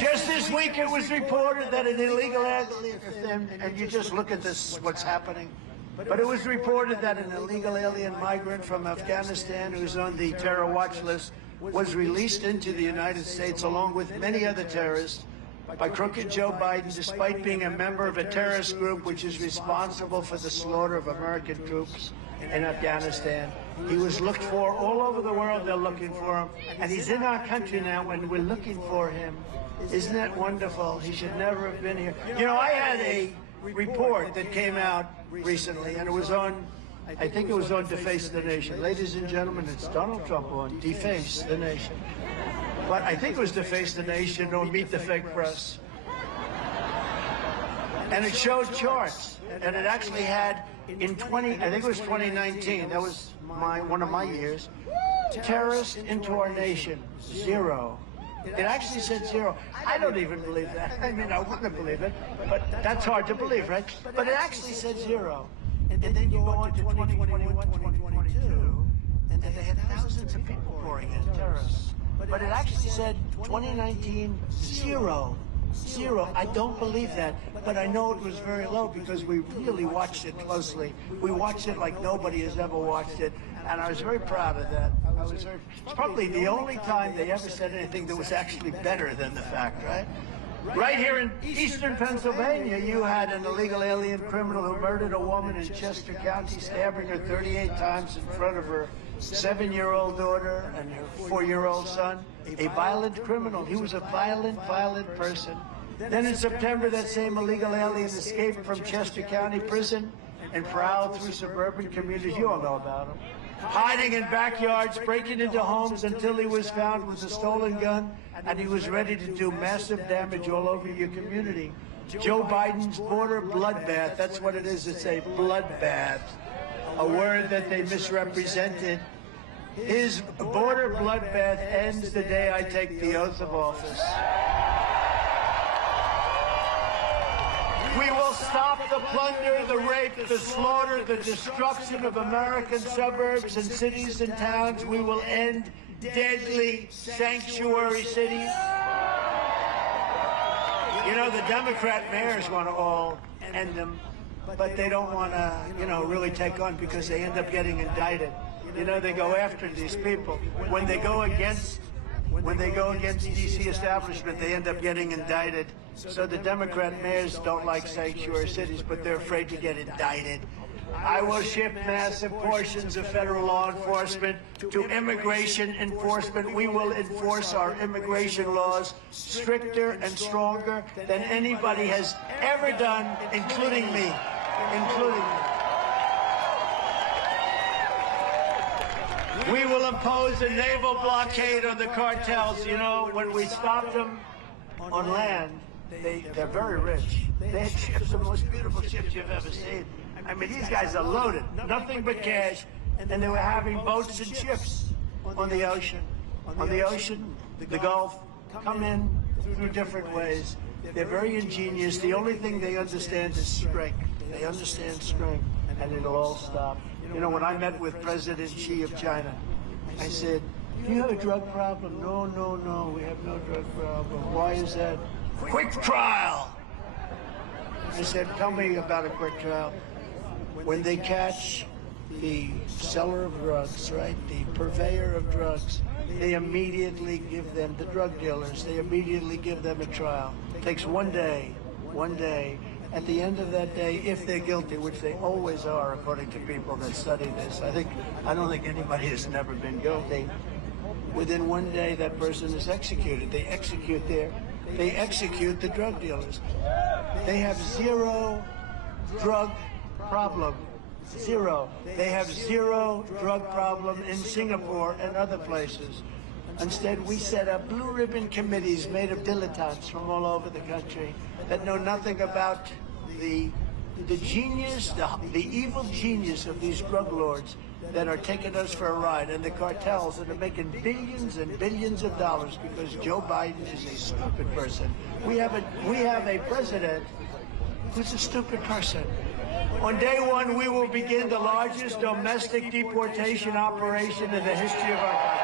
Just this week it was reported that an illegal alien, and you just look at this, what's happening, but it was reported that an illegal alien migrant from Afghanistan who's on the terror watch list was released into the United States along with many other terrorists by crooked Joe Biden, despite being a member of a terrorist group which is responsible for the slaughter of American troops in Afghanistan. He was looked for all over the world. They're looking for him. And he's in our country now, and we're looking for him. Isn't that wonderful? He should never have been here. You know, I had a report that came out recently, and it was on, I think it was on Deface the Nation. Ladies and gentlemen, it's Donald Trump on Deface the Nation. But I think it was Deface the Nation or Meet the Fake Press. And it showed charts, and it actually had I think it was 2019, that was one of my years, terrorists into our nation, 0. It actually said 0. I don't even believe that. I mean, I wouldn't believe it, but that's hard to believe, right? But it actually said 0. And then you go on to 2021, 2022, and they had thousands of people pouring in, terrorists. But it actually said 2019, 0. 0. I don't believe that, but I know it was very low because we really watched it closely. We watched it like nobody has ever watched it, and I was very proud of that. It's probably the only time they ever said anything that was actually better than the fact, right? Right here in eastern Pennsylvania, you had an illegal alien criminal who murdered a woman in Chester County, stabbing her 38 times in front of her 7-year-old daughter and her 4-year-old son. A violent criminal. He was a violent person. Then in September, that same illegal alien escaped from Chester County Prison and prowled through suburban communities. You all know about him. Hiding in backyards, breaking into homes until he was found with a stolen gun, and he was ready to do massive damage all over your community. Joe Biden's border bloodbath, that's what it is. It's a bloodbath, a word that they misrepresented. His border bloodbath ends the day I take the oath of office. We will stop the plunder, the rape, the slaughter, the destruction of American suburbs and cities and towns. We will end deadly sanctuary cities. You know, the Democrat mayors want to all end them, but they don't want to, really take on because they end up getting indicted. You know, they go after these people. When they go against DC establishment, they end up getting indicted. So the Democrat mayors don't like sanctuary cities, but they're afraid to get indicted. I will shift massive portions of federal law enforcement to immigration enforcement. We will enforce our immigration laws stricter and stronger than anybody has ever done, including me. We will impose a naval blockade on the cartels. You know, when we stopped them on land, they're very rich. They had ships, the most beautiful ships you've ever seen. I mean, these guys are loaded, nothing but cash, and they were having boats and ships on the ocean. On the ocean, the Gulf, come in through different ways. They're very ingenious. The only thing they understand is strength. They understand strength, and it'll all stop. You know, when I met with President Xi of China, I said, do you have a drug problem? No, we have no drug problem. Why is that? Quick trial! I said, tell me about a quick trial. When they catch the seller of drugs, right, the purveyor of drugs, they immediately give them, the drug dealers, they immediately give them a trial. It takes one day. At the end of that day, if they're guilty, which they always are, according to people that study this, I don't think anybody has never been guilty. Within one day, that person is executed. They execute the drug dealers. They have zero drug problem. Zero. They have zero drug problem in Singapore and other places. Instead, we set up blue ribbon committees made of dilettantes from all over the country that know nothing about the genius, the evil genius of these drug lords that are taking us for a ride, and the cartels that are making billions and billions of dollars because Joe Biden is a stupid person. We have a president who's a stupid person. On day one, we will begin the largest domestic deportation operation in the history of our country.